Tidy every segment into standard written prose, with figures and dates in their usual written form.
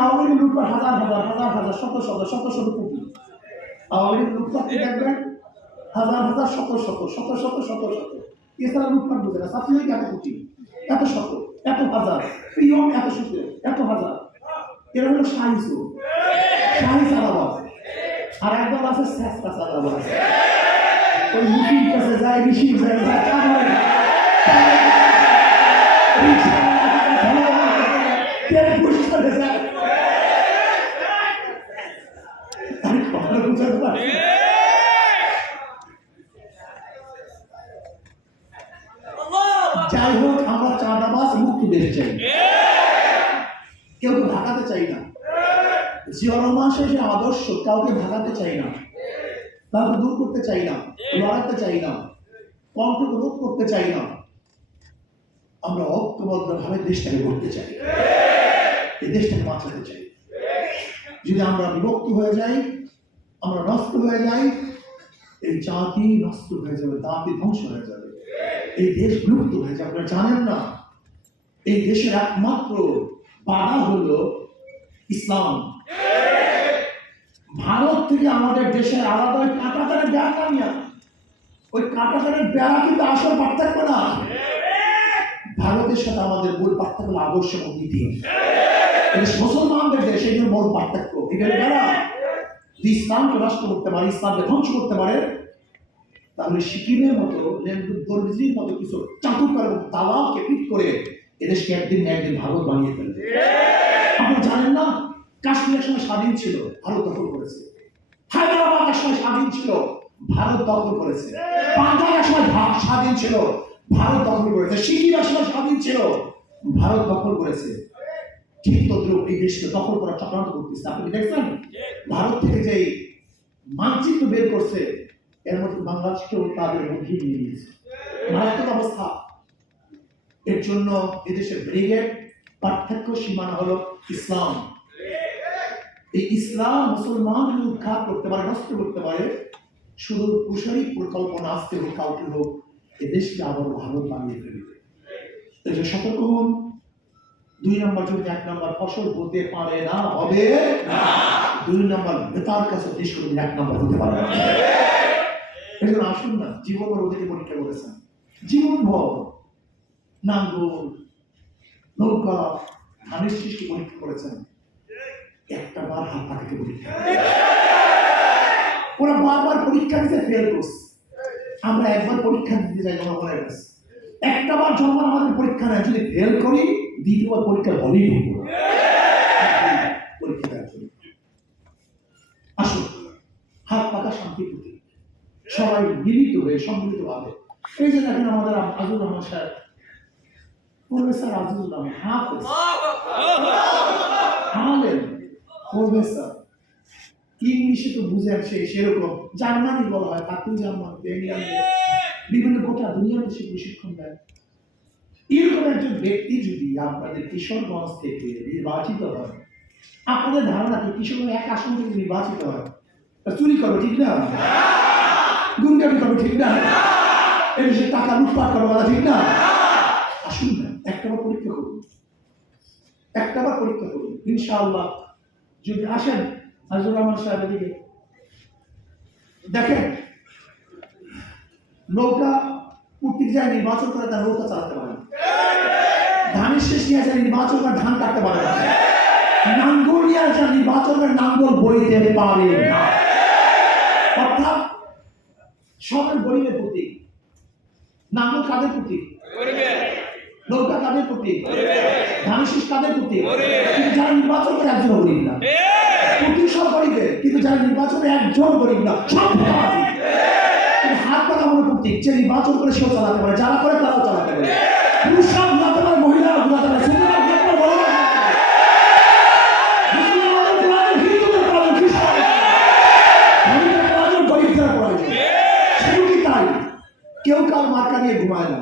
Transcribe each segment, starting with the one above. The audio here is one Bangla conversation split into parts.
আওয়ামী লীগের লুটপাট হাজার হাজার হাজার হাজার শত শত শত শত কোটি। আওয়ামী লীগের লুটপাট কি দেখবেন হাজার হাজার শত শত শত শত শত শত। এছাড়া লুটপাট বুঝে না ছাত্রলীগ এত কোটি, এত শত, এত হাজার, পিয়ন এত শত, এত হাজার। এরা হলো শাহী চোর, শাহী চাঁদাবাজ। আর একদল আছে শেষটা চাঁদাবাজ, ওই মুখির কাছে যায়, ঋষির যায়, যাই হোক, আমরা চাঁদাবাজ মুক্ত দেশ চাই, কেউ তো ঢাকাতে চাই না। জিয়াউর রহমান শেষের আদর্শ কাউকে ঢাকাতে চাই না, কাউকে দূর করতে চাই না, লড়াতে চাই না, কণ্ঠকে রোধ করতে চাই না। আমরা ঐক্যবদ্ধভাবে দেশটাকে গড়তে চাই, এই দেশটাকে বাঁচাতে চাই। যদি আমরা বিভক্ত হয়ে যাই, আমরা নষ্ট হয়ে যাই, এই জাতি নষ্ট হয়ে যাবে, জাতি ধ্বংস হয়ে যাবে, এই দেশ বিলুপ্ত হয়ে যাবে। আপনারা জানেন না, এই দেশের একমাত্র বাধা হলো ইসলাম। ভারত থেকে আমাদের দেশের আলাদা ওই কাঁটাতারের বেড়া নিয়ে, ওই কাঁটাতারের বেড়া কিন্তু আসল পার্থক্য না। ভারতের সাথে আমাদের মূল পার্থক্য আদর্শ এবং নীতি। মুসলমানদের দেশ, এই মূল পার্থক্য। এটার বেড়া যদি ইসলামকে নষ্ট করতে পারে, ইসলামকে ধ্বংস করতে পারে, তাহলে সিকিমের মতো দর্জির মতো কিছু চাতুকার এবং দালালকে পিট করে এদেশকে একদিন না একদিন ভারত বানিয়ে ফেলবে। আপনারা জানেন না, কাশ্মীরের সময় স্বাধীন ছিল, ভারত দখল করেছে। হায়দ্রাবাদের সময় স্বাধীন ছিল, ভারত দখল করেছে। পাঞ্জাবের সময় স্বাধীন ছিল, ভারত দখল করেছে। সিকিমের সময় স্বাধীন ছিল, ভারত দখল করেছে। ঠিক তদ্রুপ এই দেশকে দখল করার চক্রান্ত করতেছে। আপনি দেখছেন ভারত থেকে যে মানচিত্র বের করছে, এর মধ্যে বাংলাদেশকেও তাদের মধ্যে নিয়ে নিয়েছে। মারাত্মক অবস্থা। এর জন্য এদেশের ব্রিগেড পার্থক্য সীমানা হলো ইসলাম। এই ইসলাম মুসলমানদের উৎখাত করতে পারে, নষ্ট করতে পারে। শুধু প্রসারিক পরিকল্পনা আসতে হোক, কাউকে হোক, এদেশকে আবার ভারত বানিয়ে ফেলবে। এই যে সতর্ক হন, 2 নম্বর যদি 1 নম্বর ফসল হতে পারে না, হবে না। 2 নম্বর বেতার কাছে দেশ করে 1 নম্বর হতে পারে না। এই জন্য আসুন না, জীবনভর ওদেরকে পরীক্ষা করেছেন, জীবনভর নাঙ্গল, নৌকা, ধানের সৃষ্টি পরীক্ষা করেছেন, একটা বার হাত পাকাতে পরীক্ষা। ওরা বারবার পরীক্ষা দিতে ফেল করছে। আমরা একবার পরীক্ষা দিতে যাই জনগণের কাছে, একটা বার জনগণ আমাদের পরীক্ষা নেয়, যদি ফেল করি দ্বিতীয়বার পরীক্ষা হলেই ঢুকবো না। পরীক্ষা দেওয়ার জন্য আসুন, হাত পাকা শান্তি প্রতি সবাই মিলিত হয়ে সম্মিলিত ভাবে। এই যে দেখেন আমাদের আজিজুর রহমান সাহেব, প্রফেসর আজিজুর রহমান হাফেজ, আলেম, প্রফেসর, ইংলিশে তো বুঝেন সেরকম, জার্মানি বলা হয়, কাতুল জার্মান, ইংল্যান্ডে, বিভিন্ন গোটা দুনিয়াতে সে প্রশিক্ষণ দেয়। এরকম একজন ব্যক্তি যদি আপনাদের কিশোরগঞ্জ থেকে নির্বাচিত হয়, আপনাদের ধারণা কি কিশোরগঞ্জ এক আসন থেকে নির্বাচিত হয় চুরি করবে? ঠিক না? গুন্ডামি করবে? ঠিক না? এদেশে টাকা লুটপাট করবে? ঠিক না? আসুন না, একটাবার পরীক্ষা করুন, একটাবার পরীক্ষা করুন। ইনশাআল্লাহ যদি আসেন আজিজুর রহমান সাহেব এদিকে দেখেন, নৌকা প্রত্যেক জায়গায় নির্বাচন করে তার নৌকা চালাতে পারে না, ধানের শেষ নিয়ে যায় নির্বাচন করে ধান কাটতে পারে না, নাঙ্গল নিয়ে যায় নির্বাচন করে নাঙ্গল বইতে পারে না। অর্থাৎ সবের গরিবের প্রতীক। নাঙ্গল কাদের প্রতীক? নৌকা কাদের প্রতীক? ধানের শেষ কাদের প্রতীক? কিন্তু যারা নির্বাচন করে একজন গরিব না, প্রতীক সব গরিবের, কিন্তু যারা নির্বাচনে একজন গরিব না, সব হাত পাকা মনে প্রতীক। যে নির্বাচন করে সেও চালাতে পারে, যারা করে তারাও চালাতে পারে। পুরুষরা ঘুরাতে পারে, মহিলারা ঘুরাতে পারে, ছেলেরা ঘুরাতে পারে, বড়রা কেউ কাউ মার্কা নিয়ে ঘুমায় না,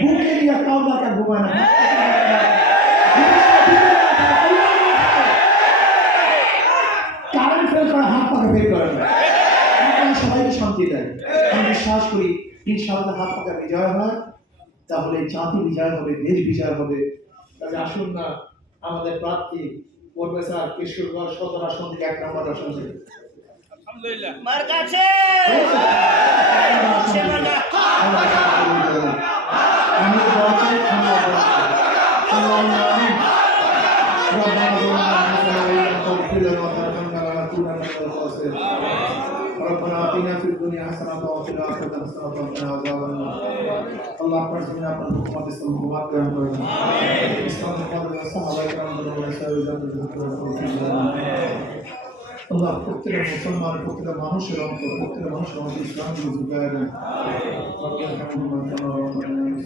বুকে নিয়ে কাউ মার্কা ঘুমায় না। কারেন্ট ফেল করে, হাত পাকা ফেল করে না, সবাইকে শান্তি দেয়। আমি বিশ্বাস করি ইনশাআল্লাহ হাত পাকা বিজয় হয়, তাহলে জাতি বিজয় হবে, দেশ বিজয় হবে। তাহলে আসুন না, আমাদের প্রার্থী করবে স্যার কিশোরগঞ্জ সদর আসন থেকে 1 নম্বর আসন থেকে মার কাছে আমি দোয়া চাই আল্লাহ আল্লাহুম্মা আমিন ربنا ظلمنا انفسنا وان لم تغفر لنا وترحمنا لنكونن من الخاسرين ربنا آتنا في الدنيا حسنة وفي الآخرة حسنة وقنا عذاب النار الله আপনার জন্য আপনার হুকুমত ইসলাম হুকুমত কায়েম করে দেন ইসলাম হুকুমত সাহাবা کرام দ্বারা আল্লাহ প্রত্যেকটা মুসলমান প্রত্যেকটা মানুষের অন্তর প্রত্যেকটা মানুষের অন্তর ইসলাম ঝুঁকায় দেন